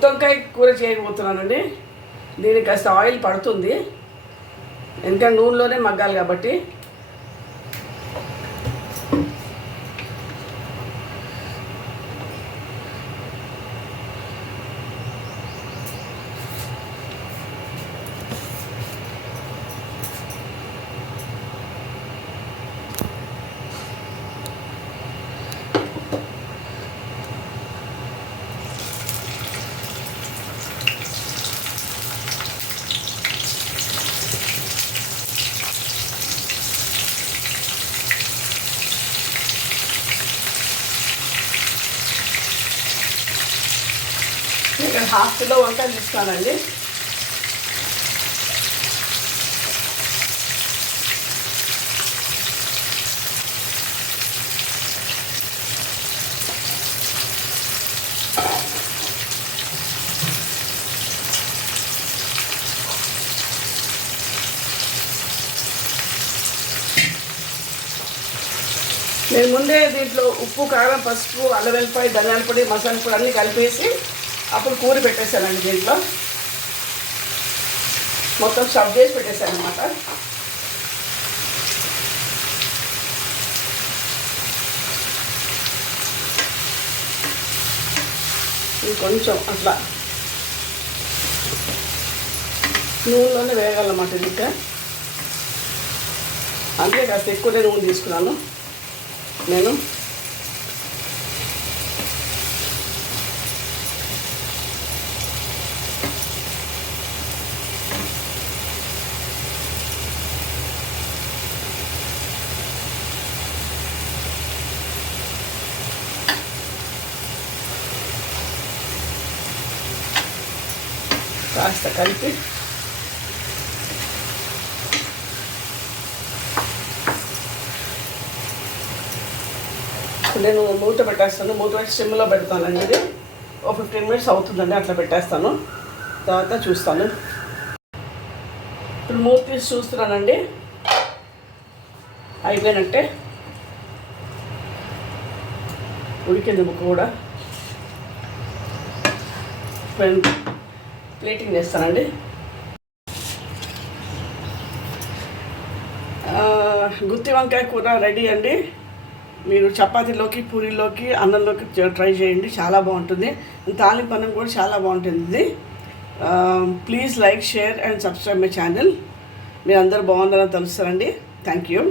గుత్తొంకాయ కూర చేయబోతున్నానండి. దీనికి కాస్త ఆయిల్ పడుతుంది, ఎందుకంటే నూనెలోనే మగ్గాలి కాబట్టి. ఇక్కడ 1/2 కిలో వంకాయలు తీసుకోవాలండి. నేను ముందే దీంట్లో ఉప్పు, కారం, పసుపు, అల్లం వెల్లిపాయ, ధనియాల పొడి, మసాలా పొడి అన్నీ కలిపేసి అప్పుడు కూర పెట్టేశానండి. దీంట్లో మొత్తం స్టఫ్ చేసి పెట్టేశాను అన్నమాట. ఇది కొంచెం అట్లా నూనెలోనే వేయగలన్నమాట. ఇది ఇంకా అందుకే కాస్త ఎక్కువనే నూనె తీసుకున్నాను నేను. కాస్త కలిపి నేను మూత పెట్టేస్తాను. మూత పెట్టి సిమ్లో పెడతానండి. ఇది ఓ 15 మినిట్స్ అవుతుందండి. అట్లా పెట్టేస్తాను, తర్వాత చూస్తాను. ఇప్పుడు మూత తీసి చూస్తున్నానండి, అయిపోయినట్టే, ఉడికింది ముక్క కూడా. ప్లేటింగ్ చేస్తానండి. గుత్తి వంకాయ కూర రెడీ అండి. మీరు చపాతీలోకి, పూరీలోకి, అన్నంలోకి ట్రై చేయండి, చాలా బాగుంటుంది. తాలింపు అన్నం కూడా చాలా బాగుంటుంది. Please like, share and subscribe my channel. మీరు అందరూ బాగుందని తెలుస్తారండి. Thank you.